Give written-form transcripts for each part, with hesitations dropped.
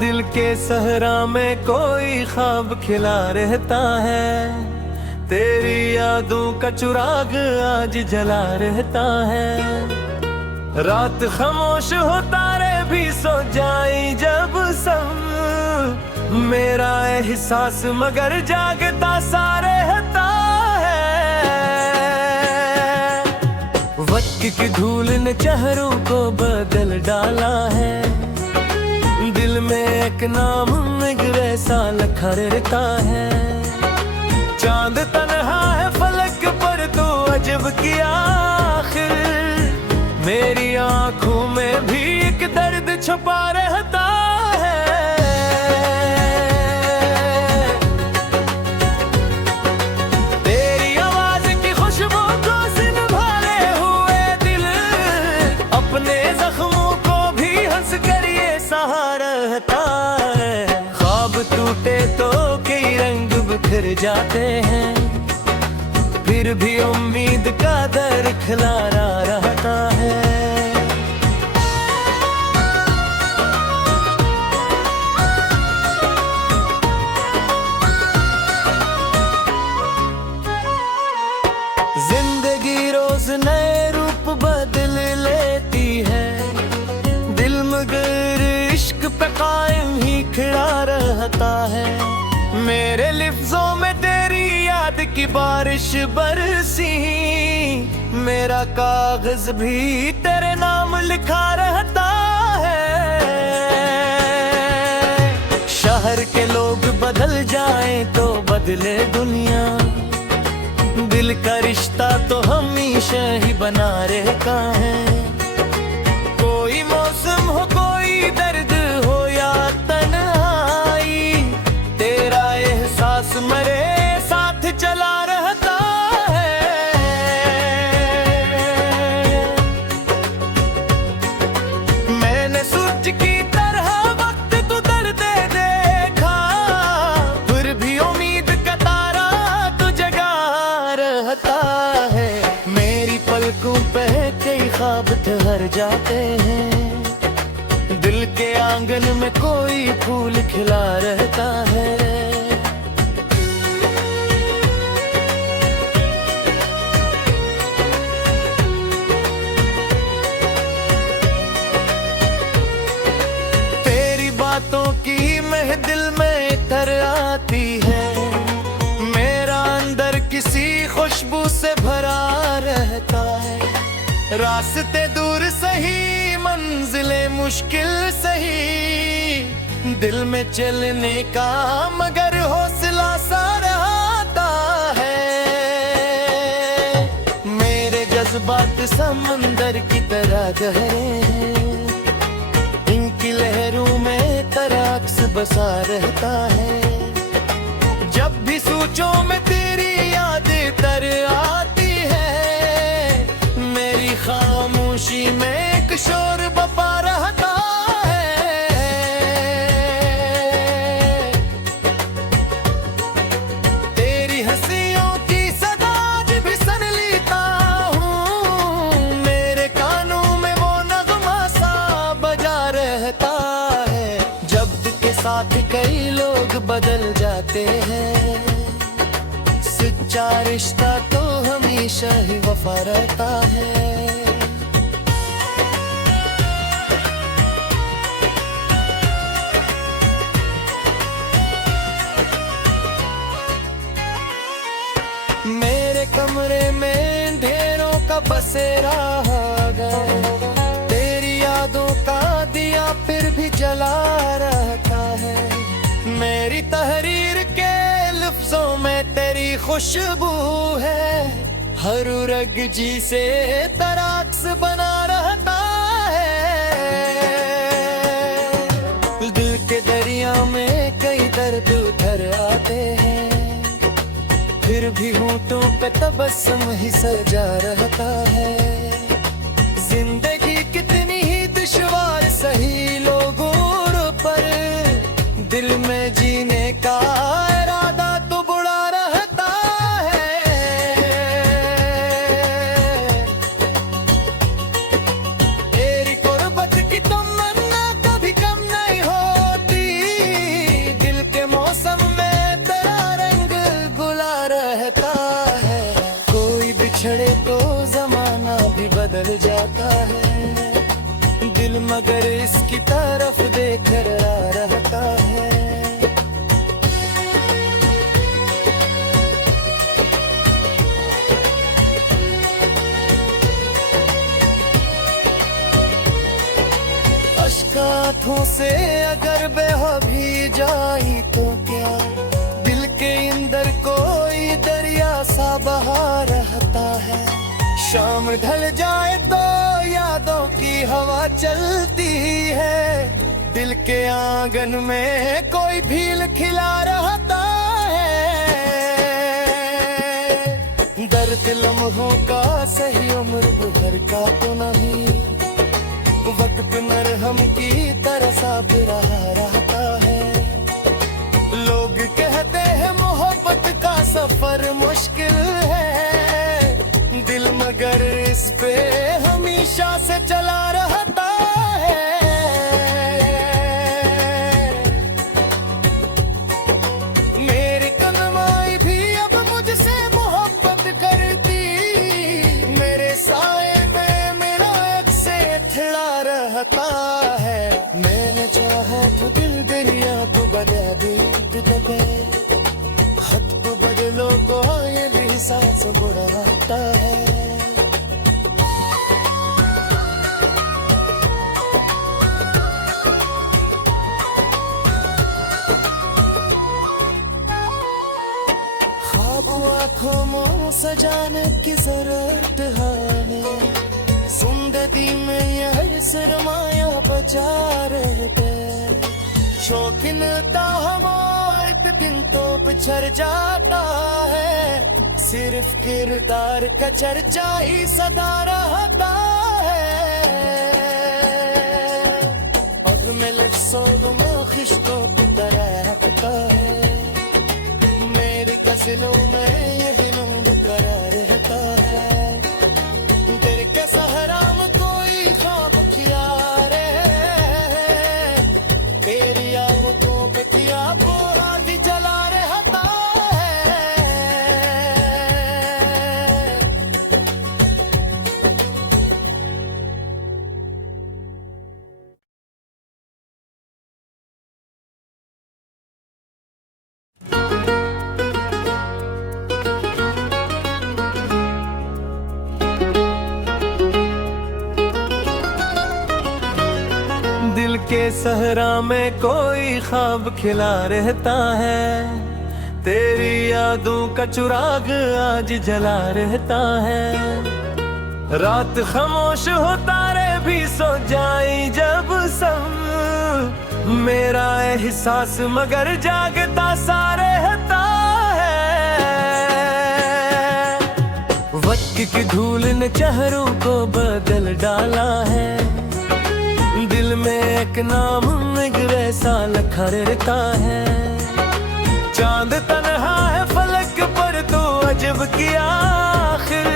दिल के सहरा में कोई ख्वाब खिला रहता है, तेरी यादों का चिराग आज जला रहता है। रात खामोश हो तारे भी सो जाए जब सब, मेरा एहसास मगर जागता सा रहता है। वक्त की धूल ने चेहरों को बदल डाला है, दिल में एक नाम निगरे सा लिखा रहता है। चांद तन्हा है फलक पर तो अजब किया आखिर, मेरी आंखों में भी एक दर्द छुपा रहता है। तेरी आवाज की खुशबू को संभाले हुए दिल, अपने जख्मों को भी हंस कर ये सहारा रहता है। ख्वाब टूटे तो कई रंग बिखर जाते हैं, फिर भी उम्मीद का दर खिलारा रहता है। जिंदगी रोज नए रूप बदल लेती है, दिल मगर इश्क पे कायम ही खड़ा रहता है। मेरे लिफ्ज़ों में तेरी याद की बारिश बरसी, मेरा कागज भी तेरे नाम लिखा रहता है। शहर के लोग बदल जाएं तो बदले दुनिया, दिल का रिश्ता तो हमेशा ही बना रहता है। कोई मौसम हो कोई दर्द हो या तन्हाई, तेरा एहसास मरे साथ चला रहता है। मैंने सूरज की तरह वक्त तो दर्द देखा, फिर भी उम्मीद का तारा तो जगा रहता है। मेरी पलकों पे कई ख्वाब ठहर जाते हैं, दिल के आंगन में कोई फूल खिला रहता है। तेरी बातों की महदिल में तर आती है, मेरा अंदर किसी खुशबू से भरा रहता है। रास्ते दूर सही मंजिलें मुश्किल सही, दिल में चलने का मगर हौसला सा रहता है। मेरे जज्बात समंदर की तरह गहरे हैं, इनकी लहरों में तराक्स बसा रहता है। जब भी सोचो में तेरी याद तर आती है, मेरी खामोशी में एक शोर बपा रहता है। तेरी हंसियों की सदा आज भी सुन लेता हूँ, मेरे कानों में वो नगमा सा बजा रहता है। जब के साथ कई लोग बदल जाते हैं, सच्चा रिश्ता तो हमेशा ही वफा रहता है। मेरे कमरे में ढेरों का बसेरा है, तेरी यादों का दिया फिर भी जला रहता है। मेरी तहरीर के लफ्जों में तेरी खुशबू है, हर रग जी से तराक्स बना रहता है। दिल के दरिया में कई दर्द उतर आते हैं, फिर भी होठों पे तबस्सुम ही सजा रहता है। जिंदगी कितनी ही दुश्वार सही लोगों पर, दिल में जीने का इरादा तो बुरा रहता है। तेरी गुर्बत की तमन्ना कभी कम नहीं होती, मगर इसकी तरफ देख रहा रहता है। आंखों से अगर बह भी जाई तो क्या, दिल के अंदर कोई दरिया सा बहा रहता है। शाम ढल जाए तो यादों की हवा चलती है, दिल के आंगन में कोई भील खिला रहता है। दर्द लम्हों का सही उम्र भर का तो नहीं, वक्त मरहम की तरह साफ रहा रहता है। लोग कहते हैं मोहब्बत का सफर मुश्किल है, दिल मगर इस पे हमेशा से चला रहता है। मेरी कलमाई भी अब मुझसे मोहब्बत करती, मेरे साए रहता है। मैंने चाहा तो दिल दरिया को बदल दी दबे, खत को बदलो को ये भी सांस बुढ़ाता है। ख्वाब आँखों में सजाने की जरूरत है, जिंदगी में यह सरमाया बचा रहते। शौकीन हम एक दिन तो बिछड़ जाता है, सिर्फ किरदार का चर्चा ही सदा रहता है। अब में लफ्ज़ों में खिश्तों की तरह रखता है, मेरी गज़लों में यही नंद करा रहता है। दिल के सहरा में कोई ख्वाब किया रे, तेरी आंखों पे किया पूरा भी चला रहता है। दिल के सहरा में कोई ख्वाब खिला रहता है, तेरी यादों का चिराग आज जला रहता है। रात खामोश हो तारे भी सो जाए जब सब, मेरा एहसास मगर जागता सा रहता है। वक्त की धूल ने चेहरों को बदल डाला है, दिल में एक नाम निगरे सा लिखा रहता है। चांद तन्हा है फलक पर तो अजब किया आखिर,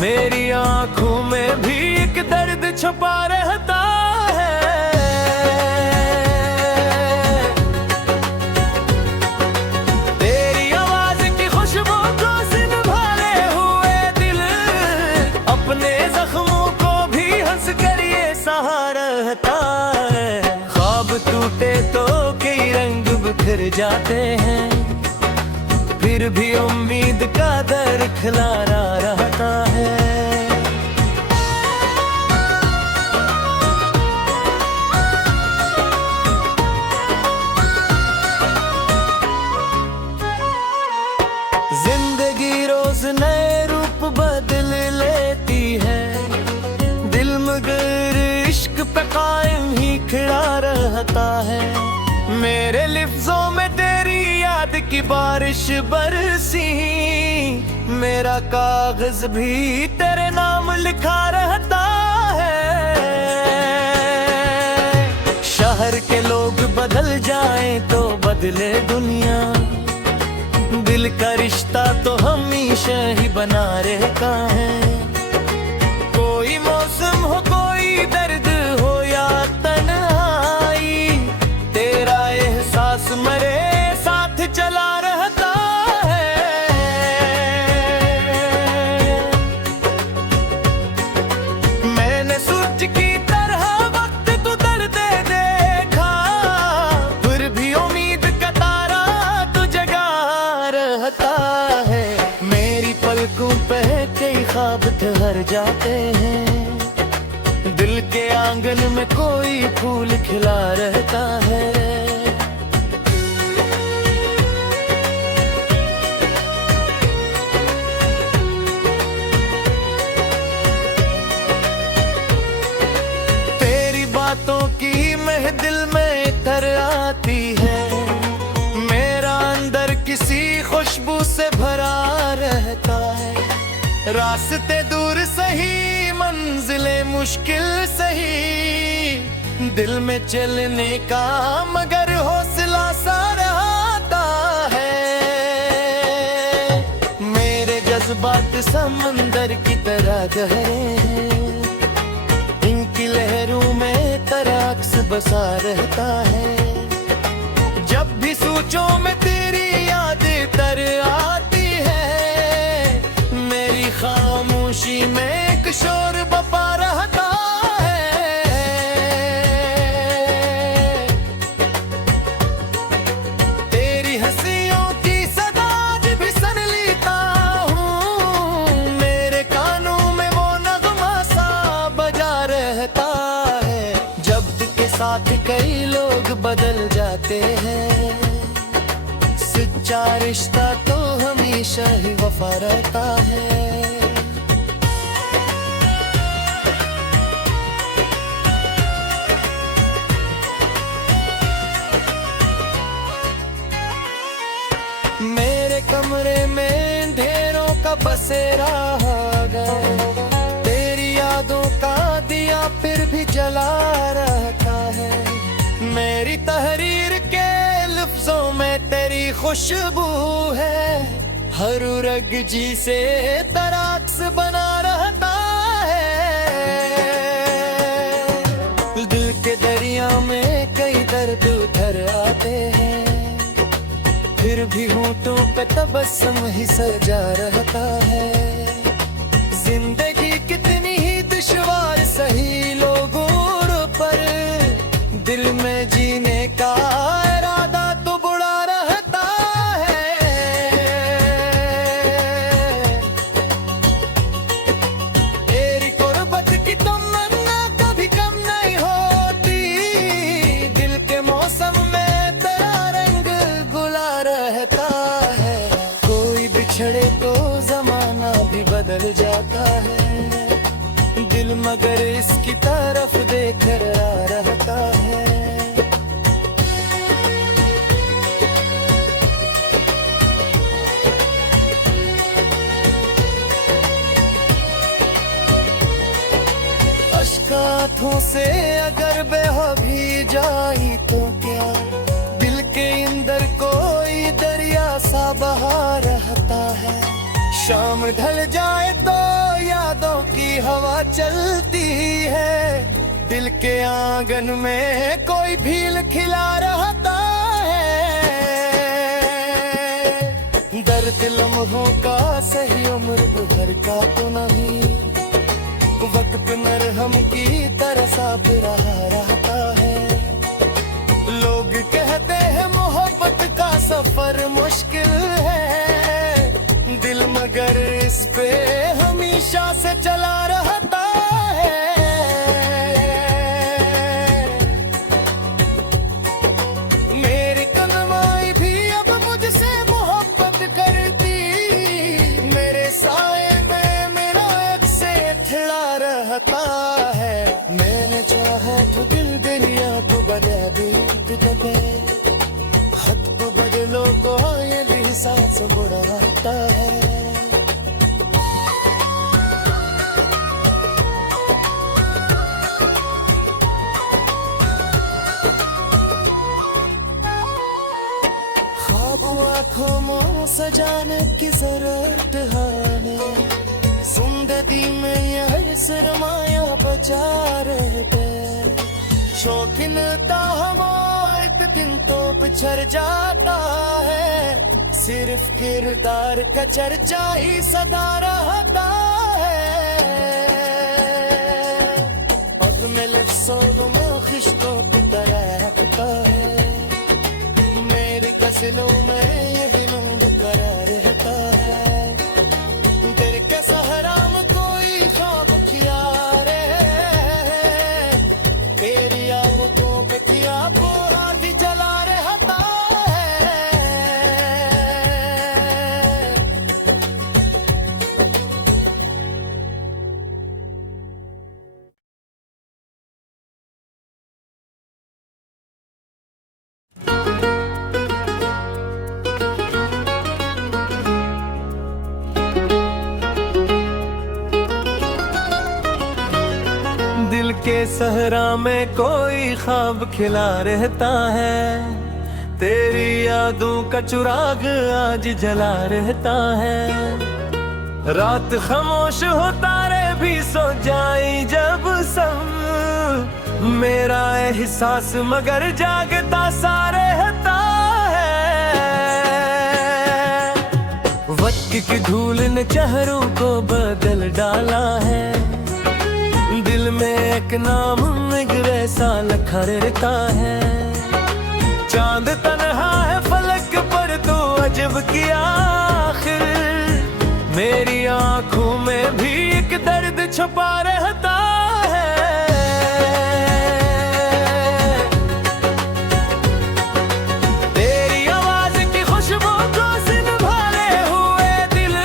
मेरी आंखों में भी एक दर्द छुपा रहता है। तेरी आवाज की खुशबू को संभाले हुए दिल, अपने जख्मों को भी हंस कर ये सहारा रहता है। ख्वाब टूटे तो कई रंग बिखर जाते हैं, फिर भी उम्मीद का दर खिलारा रहता है। जिंदगी रोज नए रूप बदल लेती है, दिल मगर इश्क पे कायम ही खड़ा रहता है। मेरे लिफ्ज़ों में तेरी याद की बारिश बरसी, मेरा कागज भी तेरे नाम लिखा रहता है। शहर के लोग बदल जाएं तो बदले दुनिया, दिल का रिश्ता तो हमेशा ही बना रहता है। कोई मौसम हो कोई दर्द हो या तन्हाई, तेरा एहसास मरे साथ चला रहता है। मैंने सूरज की तरह वक्त जाते हैं। दिल के आंगन में कोई फूल खिला रहता है। तेरी बातों की महदिल में तर आती है। मेरा अंदर किसी खुशबू से भरा रहता है। रास्ते दूर सही, मंजिलें मुश्किल सही, दिल में चलने का मगर हौसला सा रहता है। मेरे जज्बात समंदर की तरह गहरे हैं। इनकी लहरों में तराक्स बसा रहता है। जब भी सोचो में तेरी याद तर आती है। मेरी खामोशी में एक शोर बपा रहता है। तेरी हंसियों की सदा भी सुन लेता हूँ। मेरे कानों में वो नगमा सा बजा रहता है। जब के साथ कई लोग बदल जाते हैं, सच्चा रिश्ता तो हमेशा ही वफा रहता है। मेरे कमरे में ढेरों का बसेरा है। तेरी यादों का दिया फिर भी जला रहता है। मेरी तहरीर के लफ्जों में तेरी खुशबू है। हर रग जी से तराक्स बना रहता है। दिल के दरिया में कई दर्द उतर आते हैं। फिर भी होठों पे तबस्सुम ही सजा रहता है। जिंदगी कितनी ही दुश्वार सही लोगों पर, दिल में जीने का इरादा तो बुरा रहता है। तेरी कुर्बत की तमन्ना कभी कम नहीं होती। दिल के मौसम में तेरा रंग गुला रहता है। कोई बिछड़े तो जमाना भी बदल जाता है। दिल मगर इसकी तरफ देख रहता है। अश्काथों से अगर बह भी जाई तो क्या, दिल के अंदर कोई दरिया सा बहा रहता है। शाम ढल जाए तो यादों की हवा चलती है। दिल के आंगन में कोई भील खिला रहता है। दर्द लम्हों का सही उम्र भर का तो नहीं। वक्त मरहम की तरह साफ रहा रहता है। लोग कहते हैं मोहब्बत का सफर मुश्किल है। दिल मगर इस पे हमेशा से चला रहता है। मेरी कलमाई भी अब मुझसे मोहब्बत करती। मेरे साए में मेरा अक्स खिला रहता है। मैंने चाहा तो दिल दरिया को बना दी दबे। हद को बदलो को ये भी सांस बुरा रहता है। आँखों में सजाने की जरूरत है। जिंदगी में यह सरमाया बचा रहते। शौकीन ताहमा एक दिन तो बिछड़ जाता है। सिर्फ किरदार का चर्चा ही सदा रहता है। पग में लफ्ज़ों में खिश्तों की तरह रखता है। मेरी गज़लों में यही नंद करा रहता है। दिल के सहरा में कोई ख्वाब दिल के सहरा में कोई ख्वाब खिला रहता है, तेरी यादों का चिराग आज जला रहता है। रात खामोश हो तारे भी सो जाए जब सब, मेरा एहसास मगर जागता सा रहता है। वक्त की धूल ने चेहरों को बदल डाला है, दिल में एक नाम निगरे सा लिखा रहता है। चांद तन्हा है फलक पर तो अजब किया आखिर, मेरी आंखों में भी एक दर्द छुपा रहता है। तेरी आवाज की खुशबू को संभाले हुए दिल,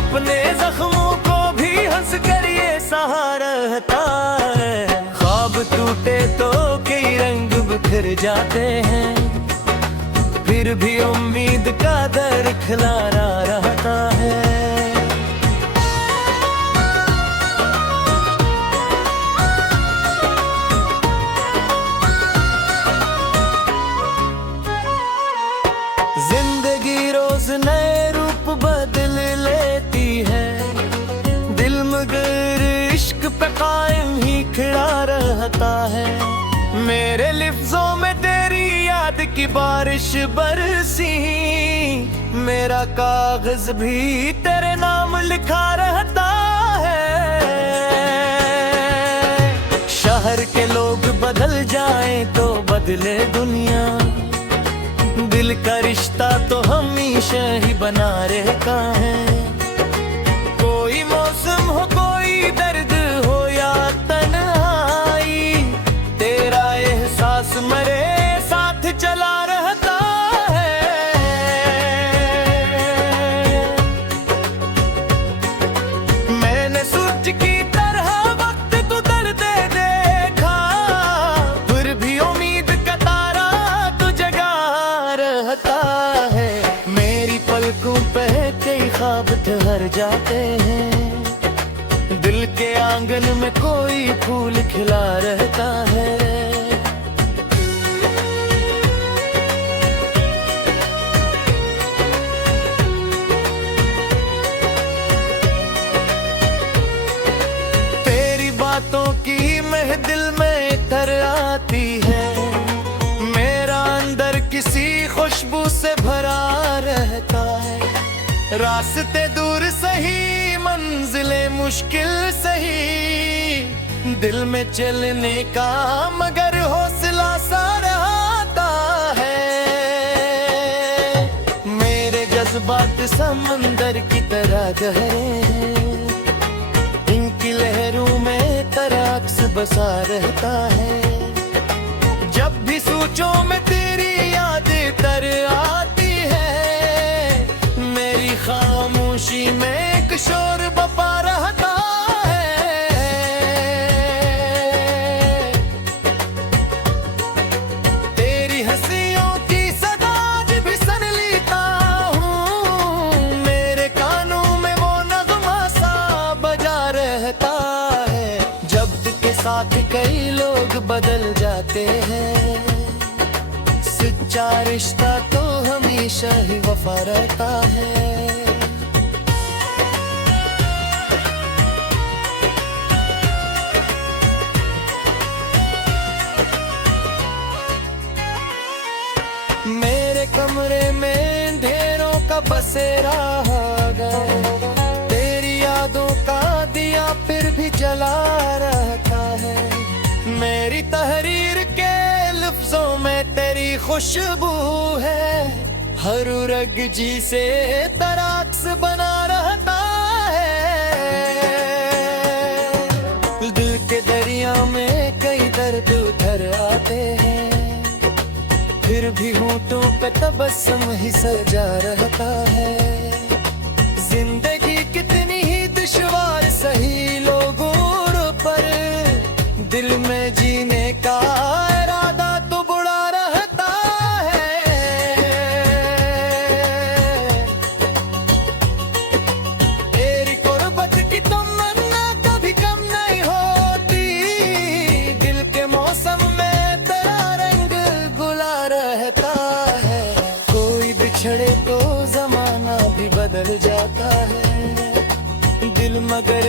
अपने जख्मों को भी हंस कर ये सहारा रहता है। ख्वाब टूटे तो कई रंग बिखर जाते हैं, फिर भी उम्मीद का दर खिलारा रहता है। जिंदगी रोज नए रूप बदल लेती है, दिल मगर इश्क पे कायम ही खड़ा रहता है। मेरे लिफ्ज़ों में तेरी याद की बारिश बरसी, मेरा कागज भी तेरे नाम लिखा रहता है। शहर के लोग बदल जाएं तो बदले दुनिया, दिल का रिश्ता तो हमेशा ही बना रहता है। कोई मौसम हो कोई दर्द हो या तन्हाई, तेरा एहसास मरे साथ चला रहता है। मैंने सूरज की तरह वक्त तो दर्द देखा, फिर भी उम्मीद का तारा तो जगा रहता है। मेरी पलकों पे कई ख्वाब ठहर जाते हैं, दिल के आंगन में कोई फूल खिला रहता है। तेरी बातों की महदिल में तर आती है, मेरा अंदर किसी खुशबू से भरा रहता है। रास्ते दूर सही मंजिलें मुश्किल सही, दिल में चलने का मगर हौसला सा रहता है। मेरे जज्बात समंदर की तरह गहरे हैं, इनकी लहरों में तराक्स बसा रहता है। जब भी सोचो में तेरी याद तर आती है, मेरी खामोशी में एक शोर बपा रहता है। तेरी हंसियों की सदा आज भी सुन लेता हूँ, मेरे कानों में वो नगमा सा बजा रहता है। जब के साथ कई लोग बदल जाते हैं, सच्चा रिश्ता तो हमेशा ही वफा रहता है। मेरे कमरे में ढेरों का बसेरा है, तेरी यादों का दिया फिर भी जला रहता है। मेरी तहरीर के लफ्जों में तेरी खुशबू है, हर रग जी से तराक्स बना रहता है। दिल के दरिया में कई दर्द उतर आते हैं, फिर भी होठों पे तबस्सुम ही सजा रहता है। जिंदगी कितनी ही दुश्वार सही लोगों पर, दिल में जीने का इरादा तो बुरा रहता बिछड़े तो जमाना भी बदल जाता है, दिल मगर